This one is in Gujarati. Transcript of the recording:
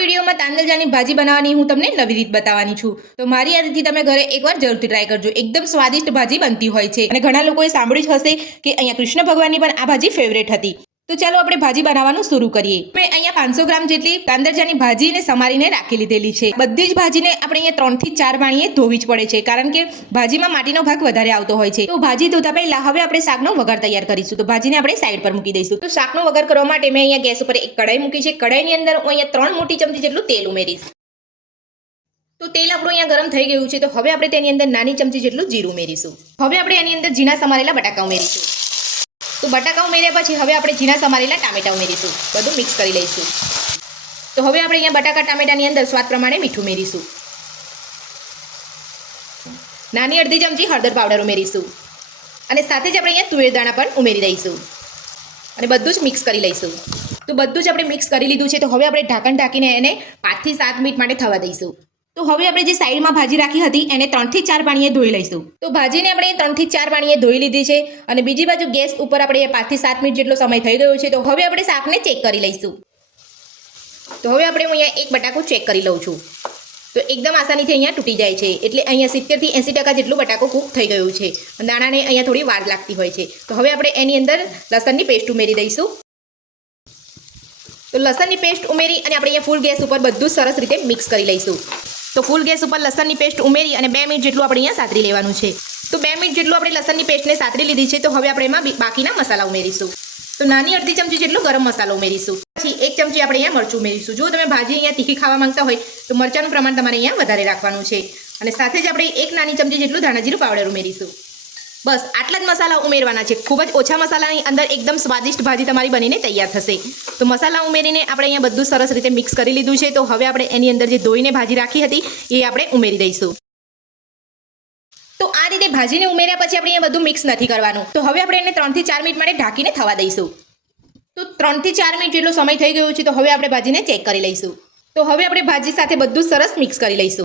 વિડીયોમાં તાંદલજાની ભાજી બનાવવાની હું તમને નવી રીત બતાવવાની છું. તો મારી આ તમે ઘરે એકવાર જરૂરથી ટ્રાય કરજો. એકદમ સ્વાદિષ્ટ ભાજી બનતી હોય છે. અને ઘણા લોકોએ સાંભળ્યું જ હશે કે અહીંયા કૃષ્ણ ભગવાનની પણ આ ભાજી ફેવરેટ હતી. તો ચાલો આપણે ભાજી બનાવવાનું શરૂ કરીએ. અહીંયા પાંચસો ગ્રામ જેટલી તાંદરજાની ભાજીને સમારીને રાખી લીધેલી છે. બધી જ ભાજીને આપણે અહીંયા ત્રણથી ચાર પાણીએ ધોવી જ પડે છે, કારણ કે ભાજીમાં માટીનો ભાગ વધારે આવતો હોય છે. તો ભાજી ધોતા પહેલા હવે આપણે શાકનો વઘાર તૈયાર કરીશું. તો ભાજીને આપણે સાઈડ પર મૂકી દઈશું. તો શાકનો વઘાર કરવા માટે મેં અહીંયા ગેસ ઉપર એક કઢાઈ મૂકી છે. કઢાઈની અંદર હું અહીંયા ત્રણ મોટી ચમચી જેટલું તેલ ઉમેરીશ. તો તેલ આપણું અહીંયા ગરમ થઈ ગયું છે. તો હવે આપણે તેની અંદર નાની ચમચી જેટલું જીરું ઉમેરીશું. હવે આપણે એની અંદર ઝીણા સમારેલા બટાકા ઉમેરીશું. તો બટાકા ઉમેર્યા પછી હવે આપણે ઝીણા સમારેલા ટામેટા ઉમેરીશું. બધું મિક્સ કરી લઈશું. તો હવે આપણે અહીંયા બટાકા ટામેટાની અંદર સ્વાદ પ્રમાણે મીઠું ઉમેરીશું. નાની અડધી ચમચી હળદર પાવડર ઉમેરીશું. અને સાથે જ આપણે અહીંયા તુવેર દાણા પણ ઉમેરી દઈશું. અને બધું જ મિક્સ કરી લઈશું. તો બધું જ આપણે મિક્સ કરી લીધું છે, તો હવે આપણે ઢાંકણ ઢાંકીને એને પાંચથી સાત મિનિટ માટે થવા દઈશું. તો હવે આપણે જે સાઈડમાં ભાજી રાખી હતી, એને ત્રણથી ચાર પાણીએ ધોઈ લઈશું. તો ભાજીને આપણે ત્રણથી ચાર પાણીએ ધોઈ લીધી છે અને બીજી બાજુ ગેસ ઉપર આપણે પાંચથી સાત મિનિટ જેટલો સમય થઈ ગયો છે, તો હવે આપણે શાકને ચેક કરી લઈશું. તો હવે આપણે હું અહીંયા એક બટાકું ચેક કરી લઉં છું. તો એકદમ આસાનીથી અહીંયા તૂટી જાય છે, એટલે અહીંયા સિત્તેરથી એંસી ટકા જેટલું બટાકો કૂક થઈ ગયું છે. દાણાને અહીંયા થોડી વાર લાગતી હોય છે. તો હવે આપણે એની અંદર લસણની પેસ્ટ ઉમેરી દઈશું. તો લસણની પેસ્ટ ઉમેરી અને આપણે અહીંયા ફૂલ ગેસ ઉપર બધું સરસ રીતે મિક્સ કરી લઈશું. તો ફૂલ ગેસ ઉપર લસણની પેસ્ટ ઉમેરી અને બે મિનિટ જેટલું આપણે અહીંયા સાતરી લેવાનું છે. તો બે મિનિટ જેટલું આપણે લસણની પેસ્ટને સાતરી લીધી છે, તો હવે આપણે એમાં બાકીના મસાલા ઉમેરીશું. તો નાની અડધી ચમચી જેટલો ગરમ મસાલો ઉમેરીશું. પછી એક ચમચી આપણે અહીંયા મરચું ઉમેરીશું. જો તમે ભાજી અહીંયા તીખી ખાવા માંગતા હોય, તો મરચાંનું પ્રમાણ તમારે અહીંયા વધારે રાખવાનું છે. અને સાથે જ આપણે એક નાની ચમચી જેટલું ધાણાજીરું પાવડર ઉમેરીશું. બસ, આટલા જ મસાલા ઉમેરવાના છે. ખૂબ જ ઓછા મસાલાની અંદર એકદમ સ્વાદિષ્ટ ભાજી તમારી બનીને તૈયાર થશે. તો મસાલા ઉમેરીને આપણે અહીંયા બધું સરસ રીતે મિક્સ કરી લીધું છે. તો હવે આપણે એની અંદર જે ધોઈને ભાજી રાખી હતી, એ આપણે ઉમેરી દઈશું. તો આ રીતે ભાજીને ઉમેર્યા પછી આપણે અહીંયા બધું મિક્સ નથી કરવાનું. તો હવે આપણે એને ત્રણથી ચાર મિનિટ માટે ઢાંકીને થવા દઈશું. તો ત્રણથી ચાર મિનિટ જેટલો સમય થઈ ગયો છે, તો હવે આપણે ભાજીને ચેક કરી લઈશું. તો હવે આપણે ભાજી સાથે બધું સરસ મિક્સ કરી લઈશું.